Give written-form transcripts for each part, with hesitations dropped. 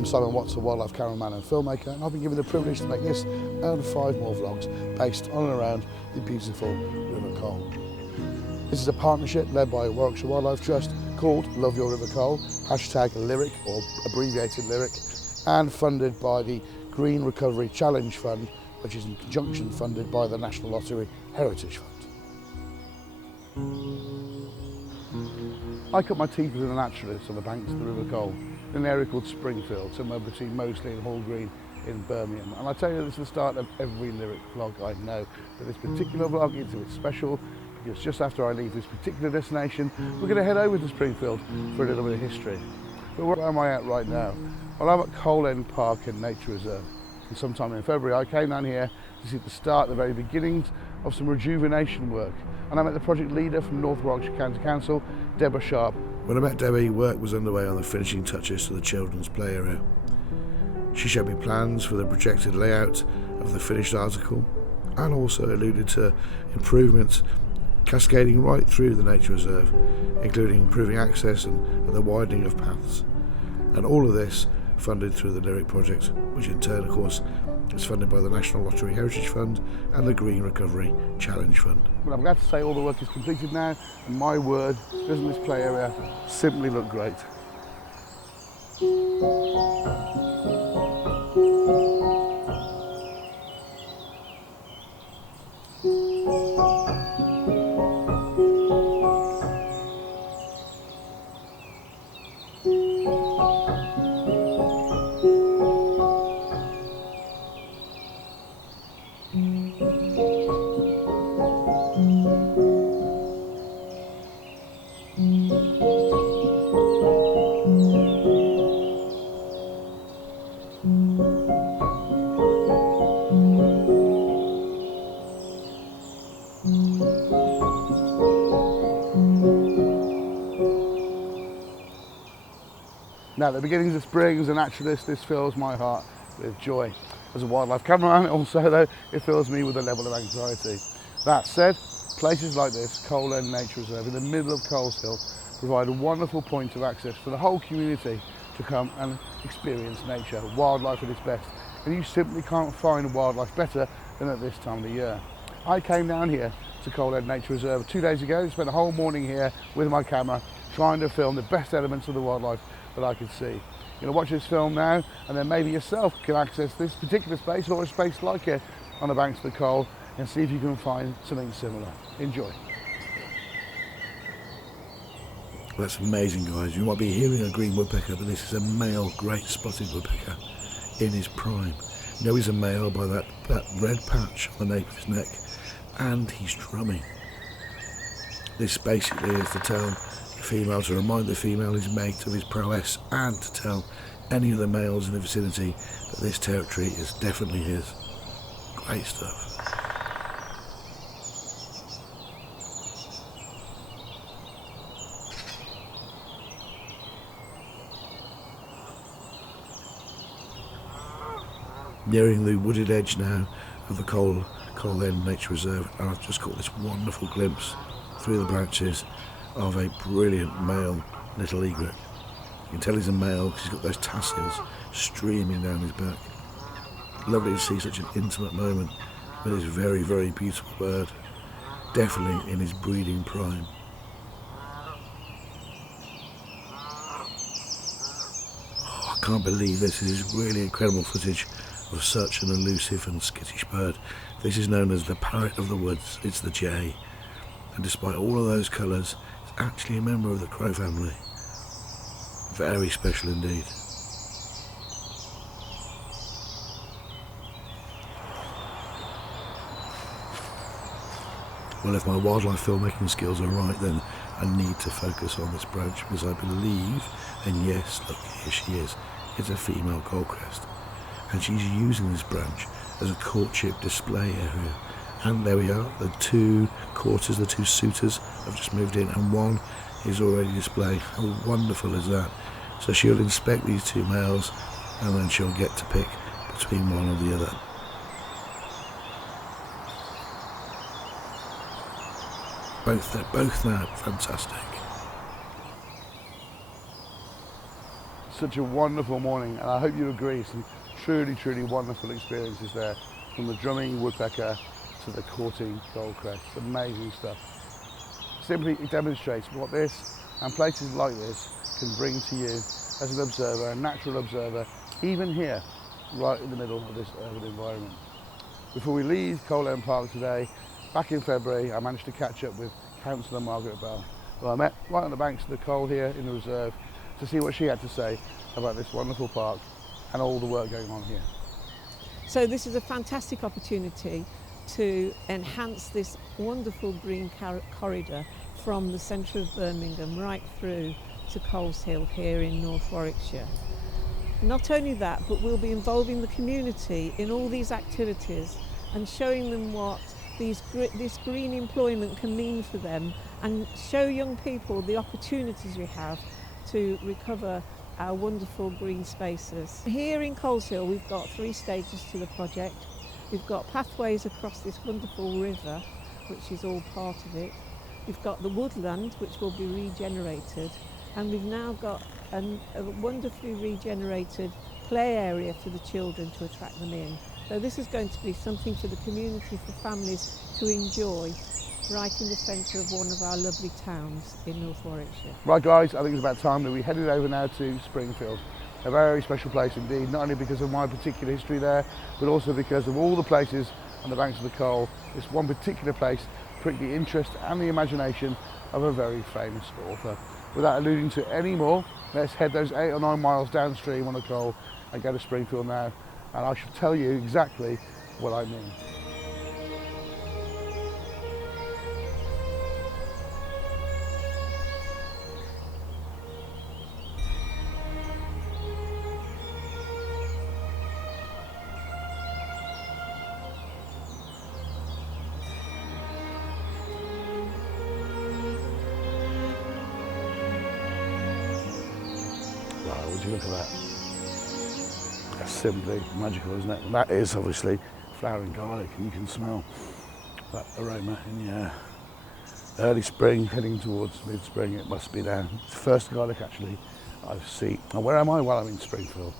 I'm Simon Watts, a wildlife cameraman and filmmaker, and I've been given the privilege to make this and 5 more vlogs based on and around the beautiful River Cole. This is a partnership led by Warwickshire Wildlife Trust called Love Your River Cole, hashtag Lyric or abbreviated Lyric, and funded by the Green Recovery Challenge Fund, which is in conjunction funded by the National Lottery Heritage Fund. I cut my teeth as a naturalist on the banks of the River Cole, in an area called Springfield, somewhere between Moseley and Hall Green in Birmingham. And I tell you, this is the start of every Lyric vlog I know. But this particular vlog is a bit special because just after I leave this particular destination, we're going to head over to Springfield for a little bit of history. But where am I at right now? Well, I'm at Cole End Park and Nature Reserve. And sometime in February, I came down here to see the start, the very beginnings of some rejuvenation work. And I met the project leader from North Warwickshire County Council, Deborah Sharp. When I met Debbie, work was underway on the finishing touches to the children's play area. She showed me plans for the projected layout of the finished article and also alluded to improvements cascading right through the nature reserve, including improving access and the widening of paths. And all of this funded through the Lyric project, which in turn, of course, is funded by the National Lottery Heritage Fund and the Green Recovery Challenge Fund. Well, I'm glad to say all the work is completed now, and my word, doesn't this play area simply look great? Now, at the beginnings of spring, as a naturalist, this fills my heart with joy. As a wildlife cameraman, also, though, it fills me with a level of anxiety. That said, places like this, Cole End Nature Reserve, in the middle of Coleshill, provide a wonderful point of access for the whole community to come and experience nature, wildlife at its best. And you simply can't find wildlife better than at this time of the year. I came down here to Cole End Nature Reserve 2 days ago, spent a whole morning here with my camera, trying to film the best elements of the wildlife that I could see. You're going to watch this film now, and then maybe yourself can access this particular space or a space like it on the banks of the Cole and see if you can find something similar. Enjoy. Well, that's amazing, guys. You might be hearing a green woodpecker, but this is a male great spotted woodpecker in his prime. You know he's a male by that red patch on the nape of his neck, and he's drumming. This basically is to tell female, to remind the female, his mate, of his prowess, and to tell any of the males in the vicinity that this territory is definitely his. Great stuff. Nearing the wooded edge now of the Cole End Nature Reserve, and I've just got this wonderful glimpse through the branches of a brilliant male little egret. You can tell he's a male because he's got those tassels streaming down his back. Lovely to see such an intimate moment with this very, very beautiful bird, definitely in his breeding prime. Oh, I can't believe this. This is really incredible footage of such an elusive and skittish bird. This is known as the parrot of the woods. It's the jay. And despite all of those colours, it's actually a member of the crow family. Very special indeed. Well, if my wildlife filmmaking skills are right, then I need to focus on this branch because I believe, and yes, look, here she is, it's a female goldcrest. And she's using this branch as a courtship display area. And there we are, the 2 courters, the 2 suitors have just moved in, and one is already displayed. How wonderful is that? So she'll inspect these 2 males, and then she'll get to pick between one or the other. Both that fantastic. such a wonderful morning, and I hope you agree, some truly, truly wonderful experiences there, from the drumming woodpecker to the courting goldcrest. Amazing stuff. Simply it demonstrates what this and places like this can bring to you as an observer, a natural observer, even here, right in the middle of this urban environment. Before we leave Cole End Park today, back in February, I managed to catch up with Councillor Margaret Bell, who I met right on the banks of the Cole here in the reserve, to see what she had to say about this wonderful park and all the work going on here. So this is a fantastic opportunity to enhance this wonderful green corridor from the centre of Birmingham right through to Coleshill here in North Warwickshire. Not only that, but we'll be involving the community in all these activities and showing them what this green employment can mean for them, and show young people the opportunities we have to recover our wonderful green spaces. Here in Coleshill we've got 3 stages to the project. We've got pathways across this wonderful river, which is all part of it. We've got the woodland, which will be regenerated, and we've now got a wonderfully regenerated play area for the children to attract them in. So this is going to be something for the community, for families to enjoy, right in the centre of one of our lovely towns in North Warwickshire. Right guys, I think it's about time that we headed over now to Springfield. A very special place indeed, not only because of my particular history there, but also because of all the places on the banks of the Cole. This one particular place pricked the interest and the imagination of a very famous author. Without alluding to any more, let's head those 8 or 9 miles downstream on the Cole and go to Springfield now, and I shall tell you exactly what I mean. Wow, would you look at that? That's simply magical, isn't it? And that is obviously flowering garlic, and you can smell that aroma in the air. Early spring, heading towards mid-spring, it must be now. It's the first garlic actually I've seen. Now where am I? Well, I'm in Springfield,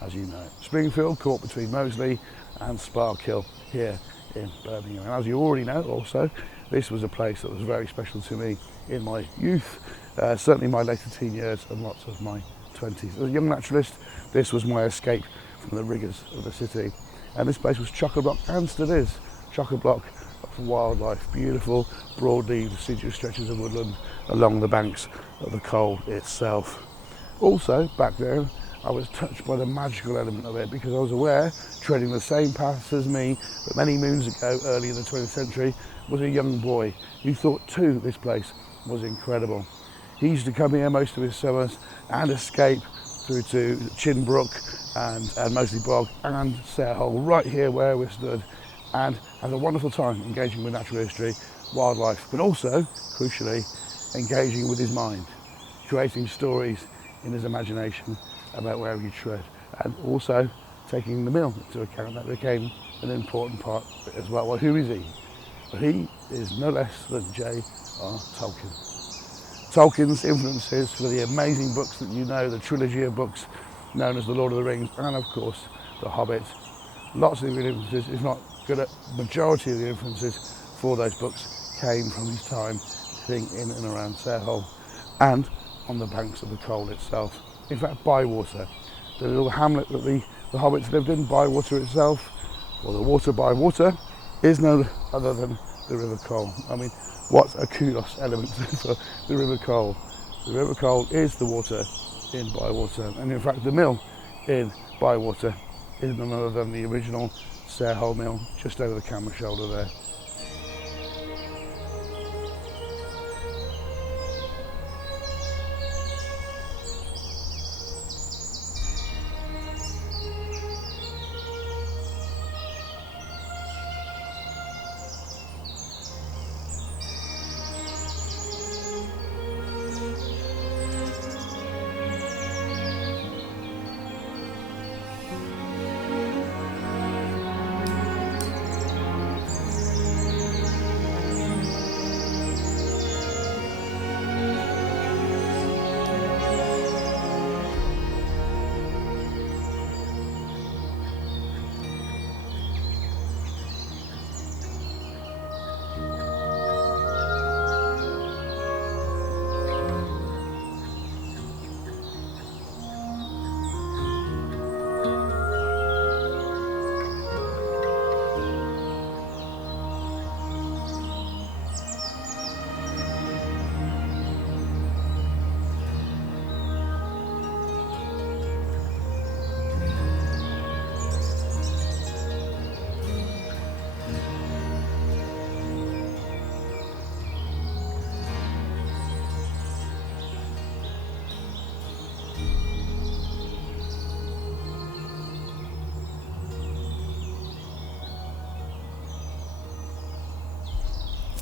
as you know. Springfield, caught between Moseley and Sparkhill here in Birmingham. And as you already know also, this was a place that was very special to me in my youth, certainly my later teen years and lots of my 20s. As a young naturalist, this was my escape from the rigours of the city. And this place was chock-a-block, and still is, chock-a-block of wildlife. Beautiful, broad-leaved, deciduous stretches of woodland along the banks of the Cole itself. Also, back then, I was touched by the magical element of it, because I was aware, treading the same paths as me, that many moons ago, early in the 20th century, was a young boy who thought too this place was incredible. He used to come here most of his summers and escape through to Chinbrook and Moseley Bog and Sarehole, right here where we stood, and had a wonderful time engaging with natural history, wildlife, but also, crucially, engaging with his mind, creating stories in his imagination about where he tread, and also taking the mill into account. That became an important part as well. Well, who is he? Well, he is no less than J.R. Tolkien. Tolkien's influences for the amazing books that you know, the trilogy of books known as The Lord of the Rings, and of course The Hobbit. Lots of the influences, if not good at majority of the influences for those books, came from his time living in and around Sarehole and on the banks of the Cole itself. In fact, Bywater, the little hamlet that the hobbits lived in, Bywater itself, or the water Bywater, is no other than the River Cole. I mean, what a kudos element for the River Cole. The River Cole is the water in Bywater, and in fact the mill in Bywater is none other than the original Sarehole mill, just over the camera shoulder there.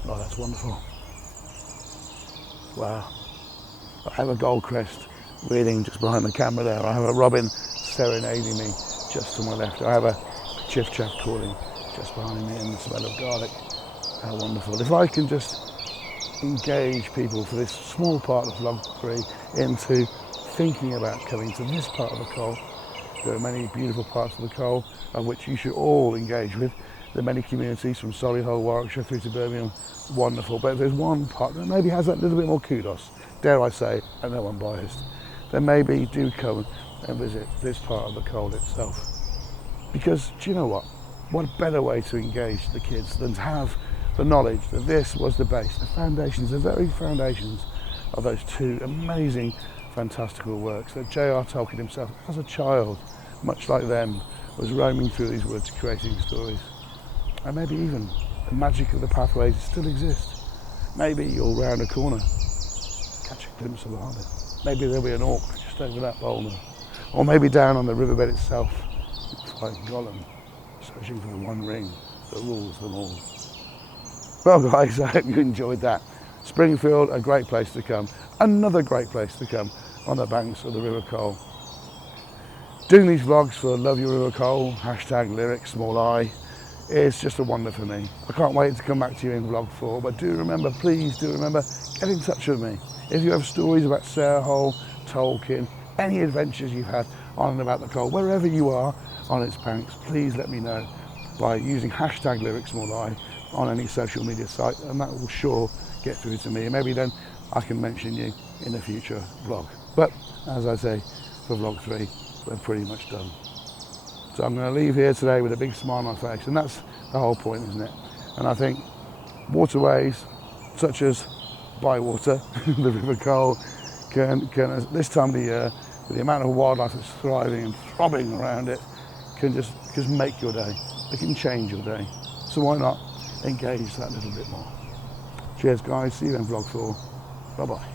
Oh, that's wonderful. Wow. I have a goldcrest reading just behind the camera there. I have a robin serenading me just to my left. I have a chiff-chaff calling just behind me, and the smell of garlic. How wonderful. If I can just engage people for this small part of vlog 3 into thinking about coming to this part of the Col. There are many beautiful parts of the Col of which you should all engage with. There are many communities from Solihull, Warwickshire through to Birmingham, wonderful. But if there's one part that maybe has that little bit more kudos, dare I say, and no one biased, then maybe do come and visit this part of the Col itself. Because do you know what? What better way to engage the kids than to have the knowledge that this was the base, the foundations, the very foundations of those two amazing, fantastical works that J.R. Tolkien himself, as a child, much like them, was roaming through these woods creating stories. And maybe even the magic of the pathways still exists. Maybe you'll round a corner, catch a glimpse of the Hobbit. Maybe there'll be an orc just over that boulder. Or maybe down on the riverbed itself, you'll find Gollum searching for the one ring that rules them all. Well guys, I hope you enjoyed that. Springfield, a great place to come. Another great place to come on the banks of the River Col. Doing these vlogs for Love Your River Col, hashtag lyrics, small I, is just a wonder for me. I can't wait to come back to you in vlog 4, but do remember, please do remember, get in touch with me. If you have stories about Sarehole, Tolkien, any adventures you've had on and about the Col, wherever you are on its banks, please let me know by using hashtag lyrics, small I, on any social media site, and that will sure get through to me, and maybe then I can mention you in a future vlog. But as I say, for vlog 3, we're pretty much done. So I'm going to leave here today with a big smile on my face, and that's the whole point, isn't it? And I think waterways such as Bywater, the River Col, can this time of the year, with the amount of wildlife that's thriving and throbbing around it, can just make your day. It can change your day. So why not engage that little bit more? Cheers guys, see you in vlog 4. Bye bye.